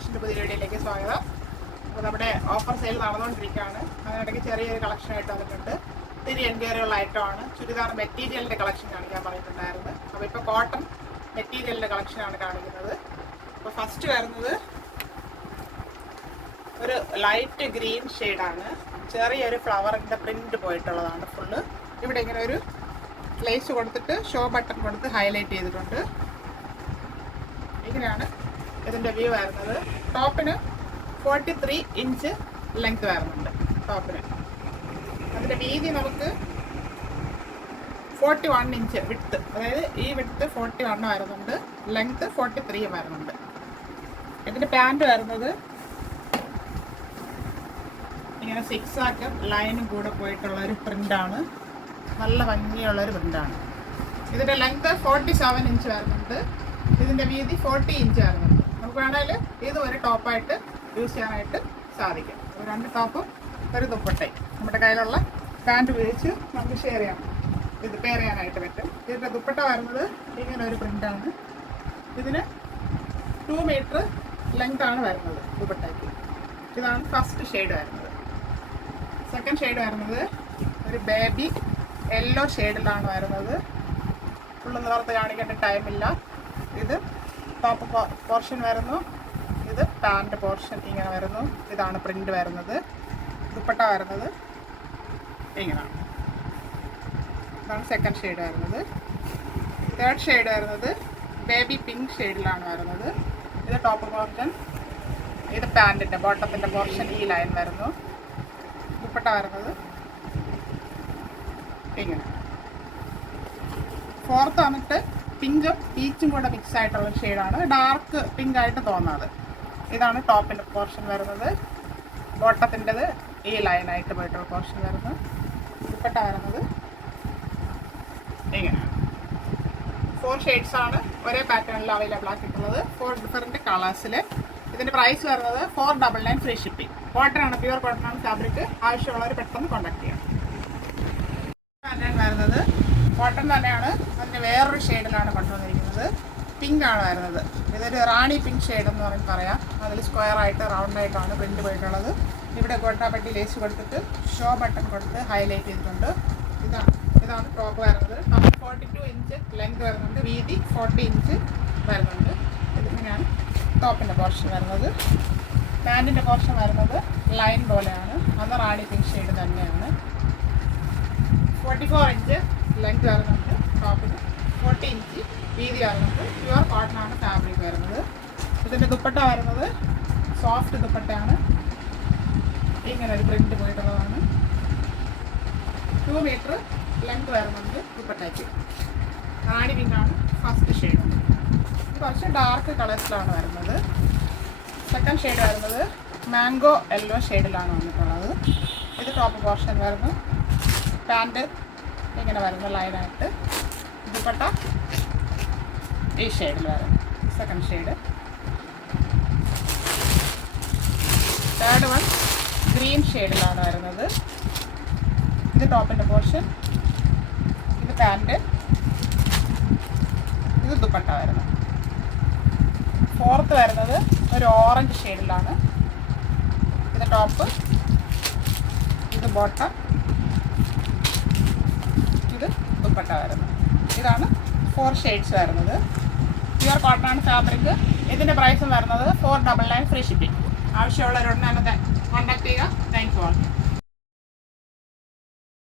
കളക്ഷൻ്റെ പുതിയ വീഡിയോയിലേക്ക് സ്വാഗതം. അപ്പോൾ നമ്മുടെ ഓഫർ സെയിൽ നടന്നുകൊണ്ടിരിക്കുകയാണ്. അതിനിടയ്ക്ക് ചെറിയൊരു കളക്ഷനായിട്ട് വന്നിട്ടുണ്ട്. ഇത്തിരി എൻക്വയറിയുള്ള ഐറ്റമാണ്. ചുരിദാർ മെറ്റീരിയലിൻ്റെ കളക്ഷൻ കാണിക്കാൻ പറഞ്ഞിട്ടുണ്ടായിരുന്നു. അപ്പോൾ ഇപ്പോൾ കോട്ടൺ മെറ്റീരിയലിൻ്റെ കളക്ഷനാണ് കാണിക്കുന്നത്. അപ്പോൾ ഫസ്റ്റ് വരുന്നത് ഒരു ലൈറ്റ് ഗ്രീൻ ഷെയ്ഡാണ്. ചെറിയൊരു ഫ്ലവറിൻ്റെ പ്രിന്റ് പോയിട്ടുള്ളതാണ് ഫുള്ള്. ഇവിടെ ഇങ്ങനെ ഒരു ലേസ് കൊടുത്തിട്ട് ഷോ ബട്ടൺ കൊടുത്ത് ഹൈലൈറ്റ് ചെയ്തിട്ടുണ്ട്. ഇങ്ങനെയാണ് ഇതിൻ്റെ വ്യൂ വരുന്നത്. ടോപ്പിന് 43 ഇഞ്ച് ലെങ്ത് വരുന്നുണ്ട് ടോപ്പിന്. അതിൻ്റെ വീതി നമുക്ക് 41 ഇഞ്ച് വിട്ത്ത്, അതായത് ഈ വിട്ത്ത് 41 വരുന്നുണ്ട്, ലെങ്ത് 43 വരുന്നുണ്ട്. ഇതിൻ്റെ പാൻറ് വരുന്നത് ഇങ്ങനെ 6 ആക്കും ലൈനും കൂടെ പോയിട്ടുള്ള ഒരു പ്രിൻ്റാണ്. നല്ല ഭംഗിയുള്ളൊരു പ്രിൻ്റാണ്. ഇതിൻ്റെ ലെങ്ത് 47 ഇഞ്ച് വരുന്നുണ്ട്. ഇതിൻ്റെ വീതി 40 ഇഞ്ച് വരുന്നുണ്ട്. നമുക്ക് വേണമെങ്കിൽ ഇത് ഒരു ടോപ്പായിട്ട് യൂസ് ചെയ്യാനായിട്ട് സാധിക്കും. രണ്ട് ടോപ്പും ഒരു ദുപ്പട്ടയും നമ്മുടെ കയ്യിലുള്ള പാൻറ് ഉപയോഗിച്ച് നമുക്ക് ഷെയർ ചെയ്യാം, ഇത് പെയർ ചെയ്യാനായിട്ട് പറ്റും. ഇതിൻ്റെ ദുപ്പട്ട വരുന്നത് ഇങ്ങനെ ഒരു പ്രിൻ്റാണ്. ഇതിന് 2 മീറ്റർ ലെങ്ത് ആണ് വരുന്നത് ദുപ്പട്ടയ്ക്ക്. ഇതാണ് ഫസ്റ്റ് ഷെയ്ഡ് വരുന്നത്. സെക്കൻഡ് ഷെയ്ഡ് വരുന്നത് ഒരു ബേബി യെല്ലോ ഷെയ്ഡിലാണ് വരുന്നത്. ഫുള്ള് നിവർത്ത് കാണിക്കേണ്ട ടൈമില്ല. ഇത് ടോപ്പ് പോർഷൻ വരുന്നു, ഇത് പാൻറ് പോർഷൻ ഇങ്ങനെ വരുന്നു. ഇതാണ് പ്രിൻ്റ് വരുന്നത്. ദുപ്പട്ട വരുന്നത് ഇങ്ങനെയാണ്. ഇതാണ് സെക്കൻഡ് ഷെയ്ഡ് വരുന്നത്. തേർഡ് ഷെയ്ഡ് വരുന്നത് ബേബി പിങ്ക് ഷെയ്ഡിലാണ് വരുന്നത്. ഇത് ടോപ്പ് പോർഷൻ, ഇത് പാൻറ്റിൻ്റെ ബോട്ടത്തിൻ്റെ പോർഷൻ ഈ ലൈൻ വരുന്നു. ദുപ്പട്ട വരുന്നത് ഇങ്ങനെ. ഫോർത്ത് വന്നിട്ട് പിങ്കും പീച്ചും കൂടെ മിക്സ് ആയിട്ടുള്ള ഷെയ്ഡാണ്. ഡാർക്ക് പിങ്ക് ആയിട്ട് തോന്നാതെ. ഇതാണ് ടോപ്പിൻ്റെ പോർഷൻ വരുന്നത്. ബോട്ടത്തിൻ്റെത് ഈ ലൈനായിട്ട് പോയിട്ടുള്ള പോർഷൻ വരുന്നു. ദുപ്പട്ട വരുന്നത് ഇങ്ങനെയാണ്. 4 ഷെയ്ഡ്സാണ് ഒരേ പാറ്റേണിൽ അവൈലബിൾ ആക്കിയിട്ടുള്ളത്. 4 ഡിഫറെൻറ്റ് കളേഴ്സിൽ. ഇതിൻ്റെ പ്രൈസ് വരുന്നത് 499 ഫ്രീ ഷിപ്പിംഗ്. കോട്ടൺ ആണ്, പ്യുവർ കോട്ടൺ ആണ് ഫാബ്രിക്. ആവശ്യമുള്ളവർ പെട്ടെന്ന് കോൺടാക്ട് ചെയ്യാം. വരുന്നത് കോട്ടൺ തന്നെയാണ്. അതിൻ്റെ വേറൊരു ഷെയ്ഡിലാണ് കൊണ്ടുവന്നിരിക്കുന്നത്. പിങ്ക് ആണ് വരുന്നത്. ഇതൊരു റാണി പിങ്ക് ഷെയ്ഡ് എന്ന് പറഞ്ഞ് പറയാം. അതിൽ സ്ക്വയറായിട്ട് റൗണ്ടായിട്ടാണ് പ്രിൻ്റ് പോയിട്ടുള്ളത്. ഇവിടെ ഗോട്ടാപ്പട്ടി ലേസ് കൊടുത്തിട്ട് ഷോ ബട്ടൺ കൊടുത്ത് ഹൈലൈറ്റ് ചെയ്തിട്ടുണ്ട്. ഇതാണ് ടോപ്പ് വരുന്നത്. ടോപ്പ് 42 ഇഞ്ച് ലെങ്ത് വരുന്നുണ്ട്, വീതി 40 ഇഞ്ച് വരുന്നുണ്ട്. ഇതിങ്ങനെയാണ് ടോപ്പിൻ്റെ പോർഷൻ വരുന്നത്. പാൻറ്റിൻ്റെ പോർഷൻ വരുന്നത് ലൈൻ പോലെയാണ്. അത് റാണി പിങ്ക് ഷെയ്ഡ് തന്നെയാണ്. 44 ഇഞ്ച് ലെങ്ത് വരുന്നുണ്ട് ടോപ്പിന്, 40 ഇഞ്ച് വീതി വരുന്നുണ്ട്. പ്യുവർ കോട്ടൺ ആണ് ഫാബ്രിക് വരുന്നത്. ഇതിൻ്റെ ദുപ്പട്ട വരുന്നത് സോഫ്റ്റ് ദുപ്പട്ടയാണ്. ഇങ്ങനെ ഒരു പ്രിൻ്റ് പോയിട്ടുള്ളതാണ്. 2 മീറ്റർ ലെങ്ത് വരുന്നുണ്ട് ദുപ്പട്ടയ്ക്ക്. റാണി പിങ്കാണ് ഫസ്റ്റ് ഷെയ്ഡ്. ഇത് കുറച്ച് ഡാർക്ക് കളേഴ്സിലാണ് വരുന്നത്. സെക്കൻഡ് ഷെയ്ഡ് വരുന്നത് മാംഗോ യെല്ലോ ഷെയ്ഡിലാണ് വന്നിട്ടുള്ളത്. ഇത് ടോപ്പ് പോർഷൻ വരുന്നു. പാൻറ് ഇങ്ങനെ വരുന്ന ലൈനായിട്ട്. ദുപ്പട്ട ഈ ഷെയ്ഡിൽ വരും. Second shade. Third one green ഷെയ്ഡിലാണ് വരുന്നത്. ഇത് ടോപ്പിൻ്റെ പോർഷൻ, ഇത് പാൻറ്, ഇത് ദുപ്പട്ട വരുന്നത്. ഫോർത്ത് വരുന്നത് ഒരു ഓറഞ്ച് ഷെയ്ഡിലാണ്. ഇത് ടോപ്പ്, ഇത് ബോട്ടം, ഇത് ദുപ്പട്ട വരുന്നത്. ഇതാണ് 4 ഷെയ്ഡ്സ് വരുന്നത്. പ്യുവർ കോട്ടൺ ആണ് ഫാബ്രിക്. ഇതിൻ്റെ പ്രൈസും വരുന്നത് 499 ഫ്രീ ഷിപ്പിംഗ്. ആവശ്യമുള്ളവരുടനെ കോൺടാക്ട് ചെയ്യുക. Thank you all.